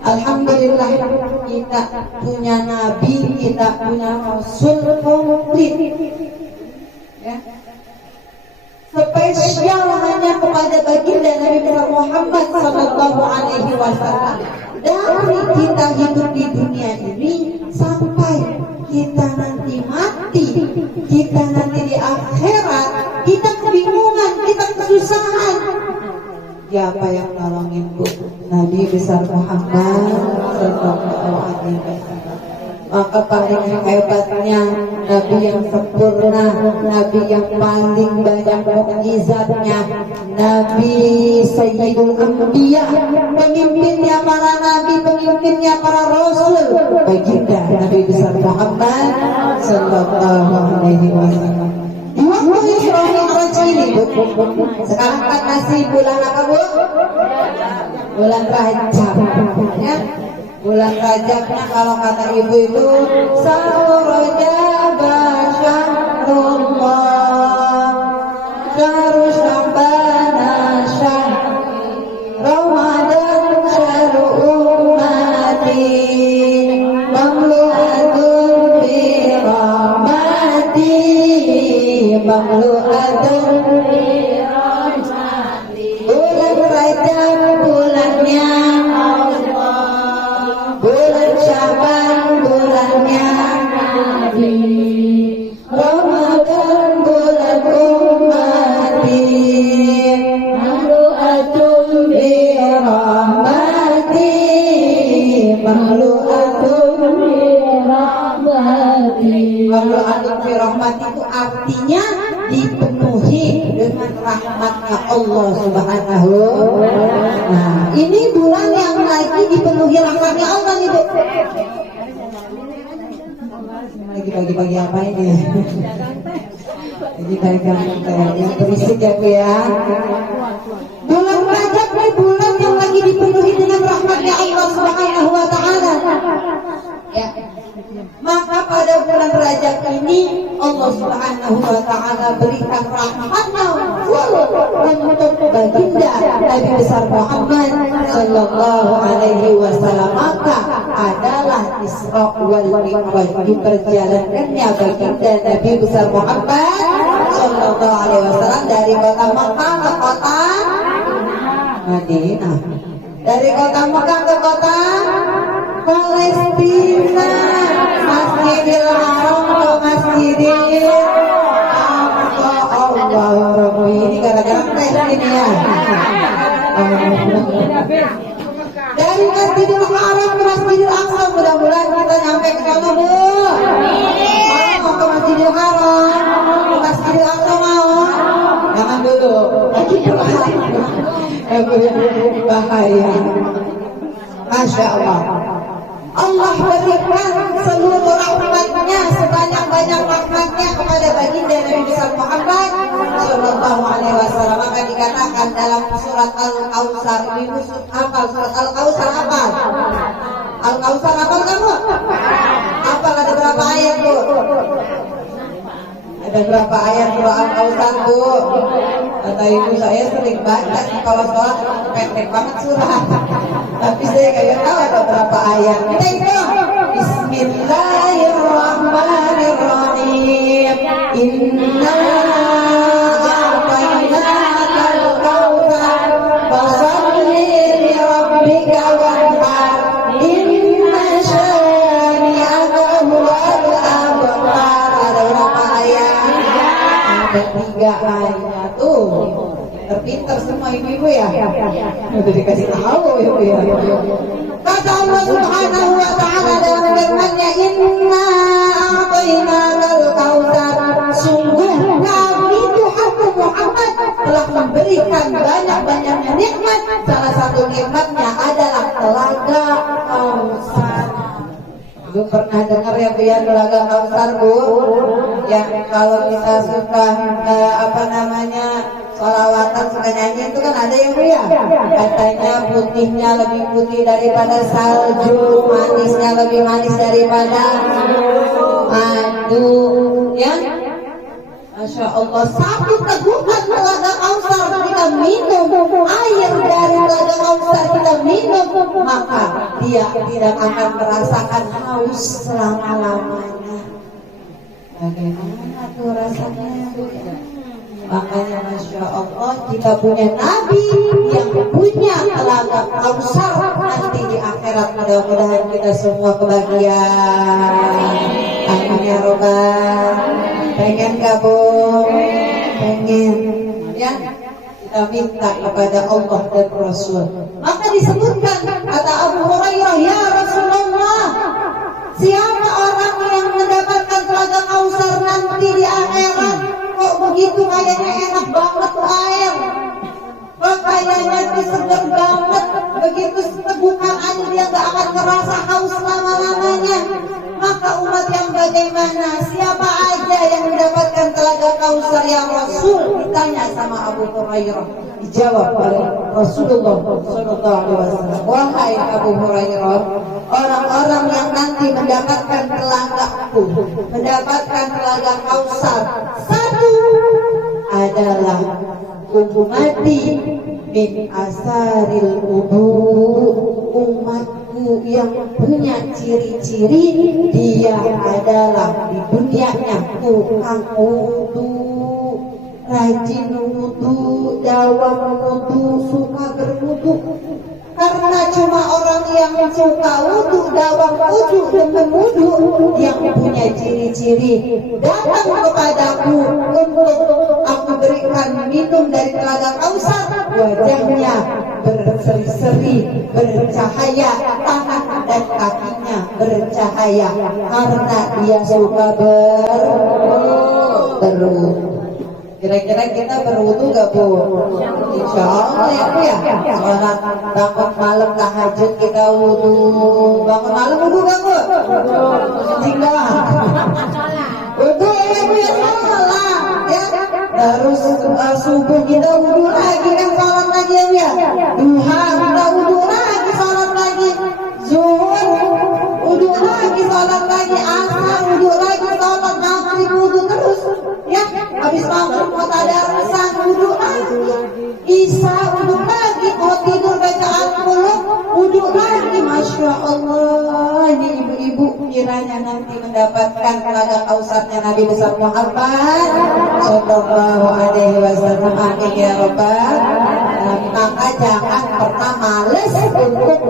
Alhamdulillah kita punya nabi, kita punya rasul komplit, ya. Spesial hanya kepada baginda Nabi Muhammad Sallallahu Alaihi Wasallam. Dari kita hidup di dunia ini sampai kita nanti mati, kita nanti di akhirat, kita kebingungan, kita kesusahan. Siapa yang nolongin Bu? Nabi besar Muhammad Sallallahu Alaihi Wasallam. Maka paling hebatnya Nabi yang sempurna, Nabi yang paling banyak mukjizatnya, Nabi Sayyidul Anbiya, pemimpinnya para nabi, pemimpinnya para rasul, baginda Nabi besar Muhammad Sallallahu Alaihi Wasallam. Di waktu Isra Mi'raj ini, Bu, sekarang kan masih bulan apa, Bu? Bulan Rajab, ya. Bulan Rajabnya kalau kata ibu itu Sahur Rajab Syahrullah, Syahrul Sya'ban Syahrul Ramadan Syahrul ummati, Mamlu'atun bi rahmati, Mamlu'atun bi rahmati. Bulan Rajab bulannya bulan Sya'ban bulannya Nabi, Ramadan bulan ummati, Mamlu'atun bi rahmati, Mamlu'atun bi rahmati. Mamlu'atun bi rahmati itu artinya dipenuhi dengan rahmatnya Allah Subhanahu. Nah, ini bulan yang lagi dipenuhi rahmatnya Allah nih, Bu. Lagi pagi-pagi apa ini? Ini kayak yang berisik ya, Bu ya. Bulan Rajab ini bulan yang lagi dipenuhi dengan rahmatnya Allah Subhanahu wa taala. Ya. Maka pada bulan Rajab ini Allah Subhanahu wa taala berikan rahmatnya untuk baginda Nabi besar Muhammad Sallallahu Alaihi Wasallam. Maka adalah Isra wal Mi'raj, diperjalankannya baginda Nabi besar Muhammad Sallallahu Alaihi Wasallam dari kota Mekah ke kota Madinah, dari kota Mekah ke kota Palestina, Masjidil Haram ke Masjidil Aqsa. Allah Rabbi, ini gara-gara tes ini ya. Dari Masjidil Haram ke Masjidil Aqsa, mudah-mudahan kita nyampe ke sana, Bu. Mau ke Masjidil Haram, ke Masjidil Aqsa mau? Jangan dulu, lagi bahaya. Masya Allah. Allah berikan seluruh rahmatnya, sebanyak-banyak rahmatnya kepada baginda Nabi besar Muhammad Sallallahu Alaihi Wasallam. Maka dikatakan dalam surat Al-Kautsar, ibu hafal surat Al-Kautsar apa? Al-Kautsar apa kamu? Apa ada berapa ayat, Bu? Ada berapa ayat surah Al-Kautsar, Bu? Kata ibu saya sering baca kalau sholat pendek banget surah. Tapi saya kagak tahu ada berapa ayat. Kita hitung. Bismillahirrahmanirrahim. Inna a'tainakal kautsar fasholli li rabbika wanhar. Inna syani'aka huwal abtar. Ada berapa ayat? Ada 3 ayat tuh. Pinter semua ibu-ibu ya. Udah dikasih tahu ibu ya. Kata Allah Subhanahu wa taala dalam firman-Nya, Inna a'tainakal kautsar. Sungguh kami Tuhanmu Muhammad telah memberikan banyak-banyaknya nikmat. Salah satu nikmatnya adalah telaga Kautsar. Ibu pernah dengar ya Bu ya telaga Kautsar, Bu? Ya kalau kita suka sholawatan suka nyanyi itu kan ada yang Bu ya, katanya putihnya lebih putih daripada salju, manisnya lebih manis daripada madu, ya. Masya Allah, satu teguhan telaga Kautsar kita minum air dari telaga Kausar, kita minum, maka dia tidak akan merasakan haus selama-lamanya. Bagaimana tuh rasanya? Makanya Masya Allah kita punya Nabi yang punya telaga Kausar nanti di akhirat. Mudah-mudahan kita semua kebahagiaan. Amin ya Robbal. Pengen gak Bu? Pengen ya? Kita minta kepada Allah dan Rasul. Maka disebutkan kata Abu Hurairah, ya Rasulullah, siapa orang yang mendapatkan telaga Kausar nanti di akhirat? Kok begitu kayaknya enak banget air, kok kayaknya itu segar banget, begitu setegukan air dia gak akan ngerasa haus lama-lamanya. Maka umat yang bagaimana? Siapa aja yang mendapatkan telaga Kausar ya Rasul? Ditanya sama Abu Hurairah, dijawab oleh Rasulullah SAW, wahai Abu Hurairah, orang-orang yang nanti mendapatkan telagaku, mendapatkan telaga Kausar, satu adalah ummati min asaril wudu, umatku yang punya ciri-ciri dia adalah di dunianya tukang wudu, rajin wudu, dawam wudu, suka berwudu. Karena cuma orang yang suka wudu, dawam wudu, demen wudu, yang punya ciri-ciri datang kepadaku untuk aku berikan minum dari telaga Kausar, wajahnya berseri-seri, bercahaya, tangan dan kakinya bercahaya, karena dia suka berwudu. Kira-kira kita berwudu gak Bu? Insya Allah ya Bu ya. Sholat bangun malam tahajud kita wudu. Bangun malam wudu gak Bu? Enggak. Wudu ya Bu ya, sholat ya. Terus subuh kita wudu lagi kan, sholat lagi ya. Duha kita wudu lagi, sholat lagi. Zuhur wudu lagi, sholat lagi. Asar wudu lagi, sholat. Maghrib wudu terus ya. Habis maghrib mau tadarusan wudu lagi, isya wudu lagi, mau tidur bacaan muluk wudu lagi. Masya Allah, ini ibu-ibu kiranya nanti mendapatkan telaga Kausarnya Nabi besar Muhammad Sallallahu Alaihi Wasallam. Amin ya Rabbal. Maka jangan pernah males untuk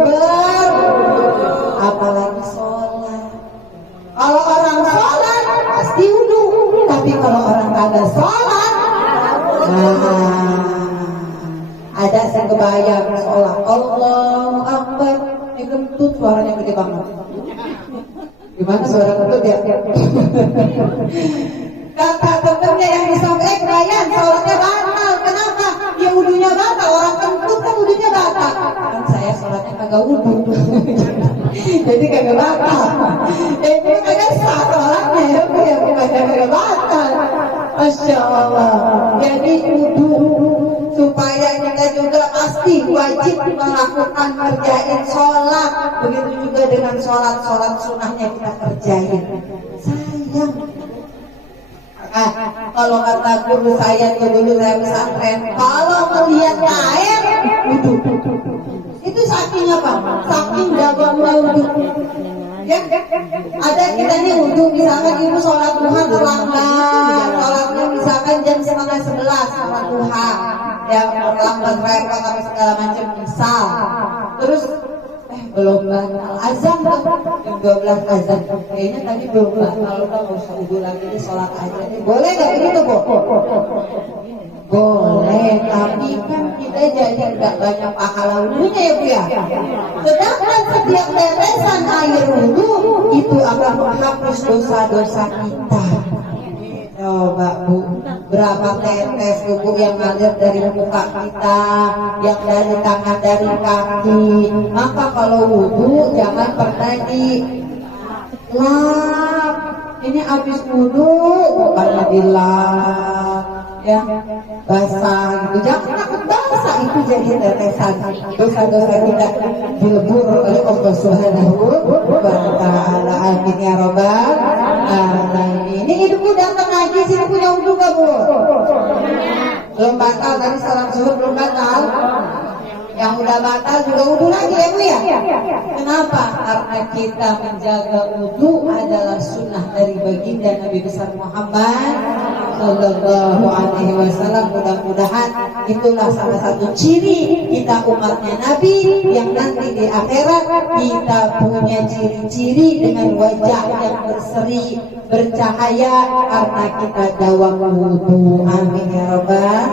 apalagi sholat. Kalau orang sholat pasti wudu, tapi kalau orang kagak sholat, ada saya kebayang sholat Allahu Akbar, kentut suaranya gede banget. Gimana suara kentut ya? Kata temennya yang disampaikan, kalian sholatnya batal. Kenapa? Ya wudunya batal. Orang kentut kan wudunya batal. Kan saya sholatnya kagak wudu, jadi kagak batal. Itu kagak sah sholatnya ya, bukan kagak batal. Masya Allah. Jadi wudu supaya kita juga pasti wajib melakukan kerjain sholat. Begitu juga dengan sholat sunnahnya kita kerjain. Sayang. Kalau kata guru saya tuh dulu saya pesantren, kalau melihat air wudu. Itu saking apa? Saking dagangnya wudu. Ya, ada kita nih wudu, misalkan ibu sholat duha terlambat, sholatnya misalkan jam 10:30 sholat duha, ya terlambat repot apa segala macam misal. Terus belum batal azan tuh jam 12 azan, kayaknya tadi belum batal, nggak usah wudu lagi, ini sholat aja nih. Boleh nggak begitu Bu? Boleh, tapi kan kita jadi nggak banyak pahala wudunya ya Bu ya. Sedangkan setiap tetesan air wudu itu akan menghapus dosa-dosa kita. Coba Bu, berapa tetes wudu yang ngalir dari muka kita, yang dari tangan, dari kaki. Maka kalau wudu jangan pernah dilap. Ini habis wudu bukannya dilap, ya basah gitu. Jangan takut basah, itu jadi tetesan. Dosa-dosa kita dilebur oleh Allah Subhanahu wa ta'ala. Amin ya Rabbal alamin. Ini hidupku datang lagi sini punya wudu gak Bu? Belum batal, tadi salam zuhur belum batal. Yang udah batal juga wudhu lagi ya Bu ya. Kenapa? Karena kita menjaga wudhu adalah sunnah dari baginda Nabi besar Muhammad Sallallahu Alaihi Wasallam. Mudah-mudahan itulah salah satu ciri kita umatnya Nabi yang nanti di akhirat kita punya ciri-ciri dengan wajah yang berseri, bercahaya karena kita dawam wudhu. Amin ya rabbal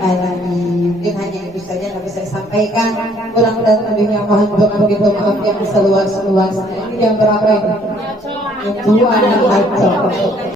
alamin. Mungkin hanya itu saja yang bisa saya sampaikan. Kurang dan lebihnya mohon begitu maaf yang seluas-luas. Yang berapa ini? Yang dua, yang